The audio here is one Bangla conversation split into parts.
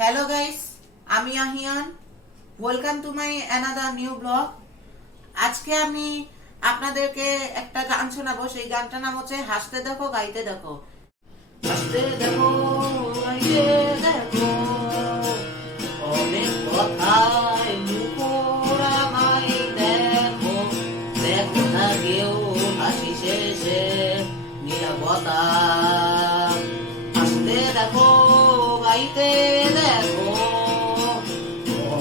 হ্যালো গাইস, আমি Ahiyan. Welcome to my another new blog. আজকে আমি আপনাদেরকে একটা গান শোনাবো। সেই গানটার নাম হচ্ছে হাসতে দেখো গাইতে দেখো। হাসতে দেখো গাইতে দেখো, অনেক কথায় মুখোরামাই দেখো। দেখো না কেউ হাসি শেষে নীরবতা। হাসতে দেখো গাইতে দেখো,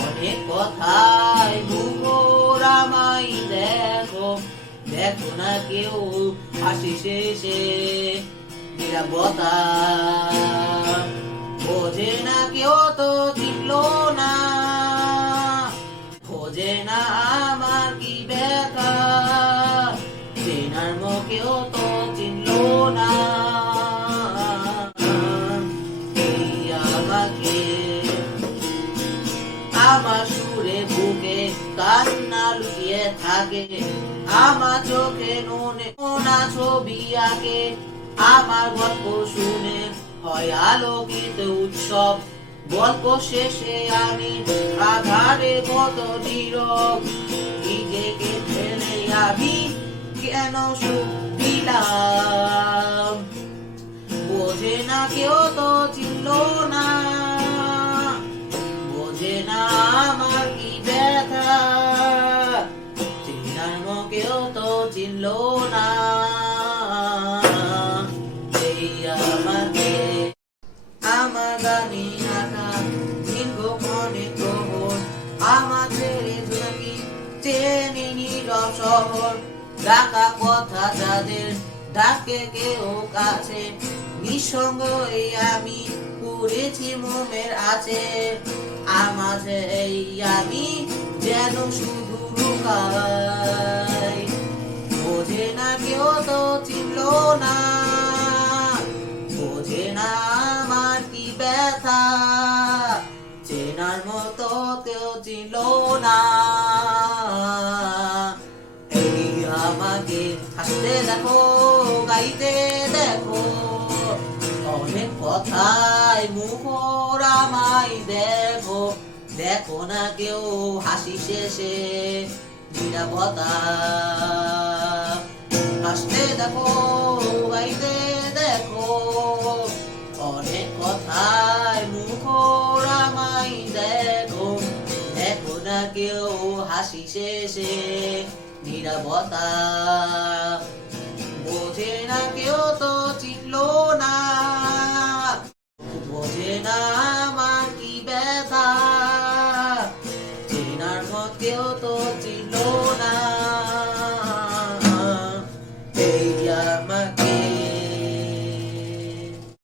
অনেক কথায় মুখোরামাই দেখো। দেখো না কেউ হাসি শেষে নীরবতা। খোঁজে না কেউ তো চিনল না, খোঁজে না আমার কি ব্যথা। চেনার মুখেও তো চিনল না। এই আমাকে আমার সুরে বুকে কান্না লুকিয়ে থাকে, আমার চোখে নোনা ছবি আঁকে। আমার গল্প শুনে হয় আলোকিত উৎসব, গল্প শেষে আমি আধারে কত নীরব। নিজেকে ফেলে আমি কেন সুখ দিলাম। বোঝে না কেউ তো চিনল না, বোঝে না আমার কি ব্যথা। চিনার মুখেও তো চিনল না। এই আমাকে আমার গানে আঁকা দীর্ঘক্ষণে প্রহর, আমার ছেড়ে নাকি চেনে নীরব শহর। ডাকা কথা যাদের ডাকে কেউ কাছে, নিঃসঙ্গ এই আমি পড়েছি মোমের আছে। আমার এই আমি যেন শুধু লুকাই। বোঝে না কেউ তো চিনল না, বোঝে না আমার কি ব্যথা। চেনার মতো কেউ চিনল না। এই আমাকে হাসতে দেখো গাইতে দেখো, অনেক কথায় মুখোরামাই দেখো। দেখো না কেউ হাসি শেষে নীরবতা। হাসতে দেখো গাইতে দেখো, অনেক কথায় মুখোরামাই দেখো। দেখো না কেউ হাসি শেষে নীরবতা। বোঝে না কেউ তো চিনল না, বোঝে না আমার কি ব্যথা। চেনার মতেও তো চিনল না। এই আমাকে